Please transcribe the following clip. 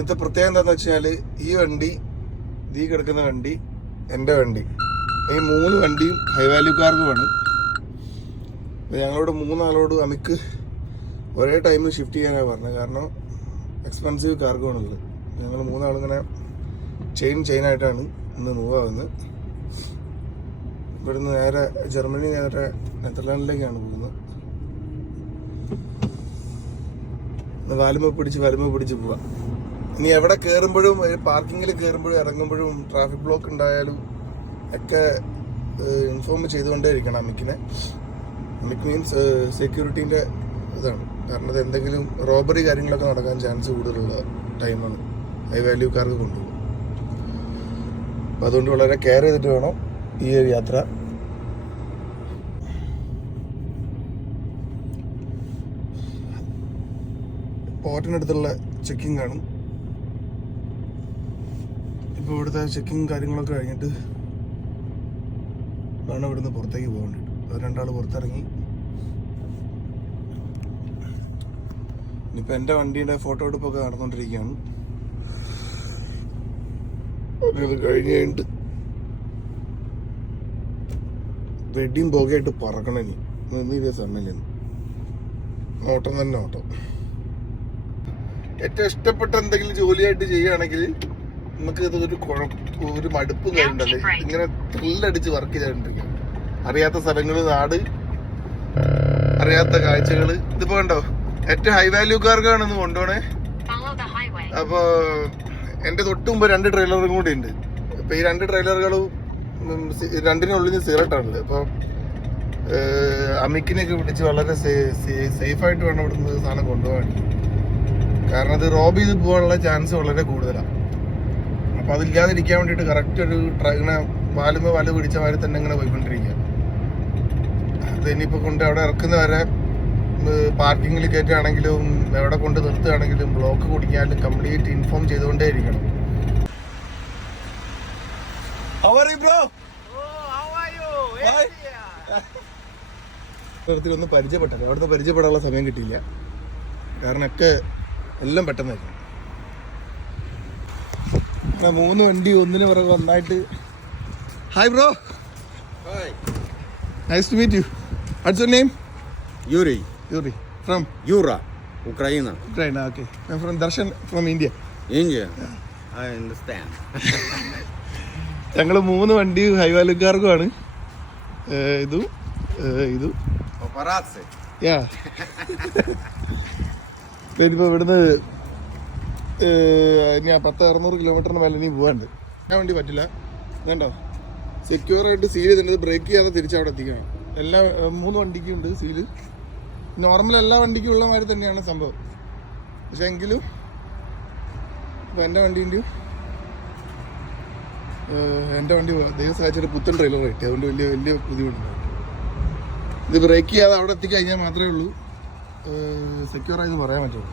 ഇന്നത്തെ പ്രത്യേകത എന്താണെന്ന് വെച്ചാൽ ഈ വണ്ടി, ഈ കിടക്കുന്ന വണ്ടി, എൻ്റെ വണ്ടി, ഈ 3 വണ്ടിയും ഹൈ വാല്യൂ കാർഗോയാണ്. ഞങ്ങളോട് 3 ആളോട് അമിക്ക് ഒരേ ടൈമിൽ ഷിഫ്റ്റ് ചെയ്യാനാണ് പറഞ്ഞത്. കാരണം എക്സ്പെൻസീവ് കാർഗോ ആണുള്ളത്. ഞങ്ങൾ 3 ആളിങ്ങനെ ചെയിനായിട്ടാണ് ഇന്ന് മൂവ് ആവുന്നത്. ഇവിടുന്ന് നേരെ ജർമ്മനി, നേരെ നെതർലാൻഡിലേക്കാണ് പോകുന്നത്. വാലുമ പിടിച്ച് പോവാം. ഇനി എവിടെ കയറുമ്പോഴും, പാർക്കിങ്ങിൽ കയറുമ്പോഴും ഇറങ്ങുമ്പോഴും ട്രാഫിക് ബ്ലോക്ക് ഉണ്ടായാലും ഒക്കെ ഇൻഫോം ചെയ്തുകൊണ്ടേ ഇരിക്കണം അമിക്കിനെ. അമിക്ക് മീൻസ് സെക്യൂരിറ്റീൻ്റെ ഇതാണ്. കാരണം അത് എന്തെങ്കിലും റോബറി കാര്യങ്ങളൊക്കെ നടക്കാൻ ചാൻസ് കൂടുതലുള്ള ടൈമാണ് ഹൈ വാല്യൂ കാർക്ക് കൊണ്ടുപോകും. അപ്പം അതുകൊണ്ട് വളരെ കെയർ ചെയ്തിട്ട് വേണം ഈ ഒരു യാത്ര. പോർട്ടിനടുത്തുള്ള ചെക്കിംഗ് ആണ്. ഇപ്പോൾ ഇവിടുത്തെ ചെക്കിങ് കാര്യങ്ങളൊക്കെ കഴിഞ്ഞിട്ട് വേണം ഇവിടുന്ന് പുറത്തേക്ക് പോകേണ്ടത്. അത് 2 ആൾ പുറത്തിറങ്ങി. ഇനിയിപ്പോൾ എൻ്റെ വണ്ടീൻ്റെ ഫോട്ടോ എടുപ്പൊക്കെ നടന്നുകൊണ്ടിരിക്കുകയാണ്. അത് കഴിഞ്ഞിട്ട് വെഡിങ് പോകയായിട്ട് പറക്കണം. ഇനി ഇതേ സമയം ഓട്ടം തന്നെ ഓട്ടം. ഏറ്റവും ഇഷ്ടപ്പെട്ട എന്തെങ്കിലും ജോലിയായിട്ട് ചെയ്യുകയാണെങ്കിൽ നമുക്ക് ഇതൊരു ഒരു മടുപ്പും കാര്യമുണ്ടല്ലേ. ഇങ്ങനെ ത്രില്ലടിച്ച് വർക്ക് ചെയ്തോണ്ടിരിക്കും. അറിയാത്ത സ്ഥലങ്ങള്, നാട്, അറിയാത്ത കാഴ്ചകള്. ഇതിപ്പോ കണ്ടോ, ഏറ്റവും ഹൈ വാല്യൂ കാർക്കാണെന്ന് കൊണ്ടുപോണേ. അപ്പൊ എന്റെ തൊട്ട് മുമ്പ് 2 ട്രെയിലറും കൂടി ഉണ്ട്. അപ്പൊ ഈ 2 ട്രെയിലറുകളും 2-നുള്ളിൽ സിഗരറ്റാണുള്ളത്. അപ്പൊ അമിക്കിനെയൊക്കെ പിടിച്ച് വളരെ സേഫായിട്ട് വേണം ഇവിടുന്ന് സാധനം കൊണ്ടുപോകാൻ. കാരണം അത് റോബ് ചെയ്ത് പോകാനുള്ള ചാൻസ് വളരെ കൂടുതലാണ്. അപ്പൊ അതില്ലാതിരിക്കാൻ വേണ്ടിയിട്ട് കറക്റ്റ് ഒരു ഇങ്ങനെ വല പിടിച്ച മാതിരി തന്നെ ഇങ്ങനെ പോയിക്കൊണ്ടിരിക്കുക. അത് ഇനിയിപ്പോ കൊണ്ട് അവിടെ ഇറക്കുന്നവരെ പാർക്കിങ്ങിൽ കയറ്റുകയാണെങ്കിലും എവിടെ കൊണ്ട് നിർത്തുകയാണെങ്കിലും ബ്ലോക്ക് കുടിക്കാനും കംപ്ലീറ്റ് ഇൻഫോം ചെയ്തുകൊണ്ടേ ഇരിക്കണം. ഒന്നും പരിചയപ്പെട്ടല്ലോ. അവിടുത്തെ പരിചയപ്പെടാനുള്ള സമയം കിട്ടിയില്ല. കാരണം ഒക്കെ എല്ലാം പെട്ടെന്നായിരുന്നു. 3 വണ്ടി ഒന്നിന് പുറകെ ഒന്നായിട്ട്. Hi bro. Hi. Nice to meet you. What's your name? Yuri. From? Yura. Ukraine. Ukraine, okay. I'm from Darshan from India. India? Yeah. I understand. ഞങ്ങൾ 3 വണ്ടി ഹൈ വാല്യൂ കാർഗോയാണ്. ഇതും. Paparazzi. Yeah. ഇനിയിപ്പോൾ ഇവിടുന്ന് ഇനി 10-600 കിലോമീറ്ററിന് മേലെ ഇനി പോകാണ്ട്. ഞാൻ വണ്ടി പറ്റില്ല. വേണ്ടോ, സെക്യൂറായിട്ട് സീൽ ചെയ്തിട്ട് ബ്രേക്ക് ചെയ്യാതെ തിരിച്ചവിടെ എത്തിക്കണം. എല്ലാ 3 വണ്ടിക്കും ഉണ്ട് സീല്. നോർമൽ എല്ലാ വണ്ടിക്കും ഉള്ള മാതിരി തന്നെയാണ് സംഭവം. പക്ഷെ എങ്കിലും ഇപ്പം എൻ്റെ വണ്ടീൻ്റെയും എൻ്റെ വണ്ടി ദൈവം സഹായിച്ചിട്ട് പുത്തൻ ട്രെയിലർ കിട്ടി. അതുകൊണ്ട് വലിയ ബുദ്ധിമുട്ടുണ്ട്. ഇത് ബ്രേക്ക് ചെയ്യാതെ അവിടെ എത്തിക്കഴിഞ്ഞാൽ മാത്രമേ ഉള്ളൂ സെക്യൂറായെന്ന് പറയാൻ പറ്റുള്ളൂ.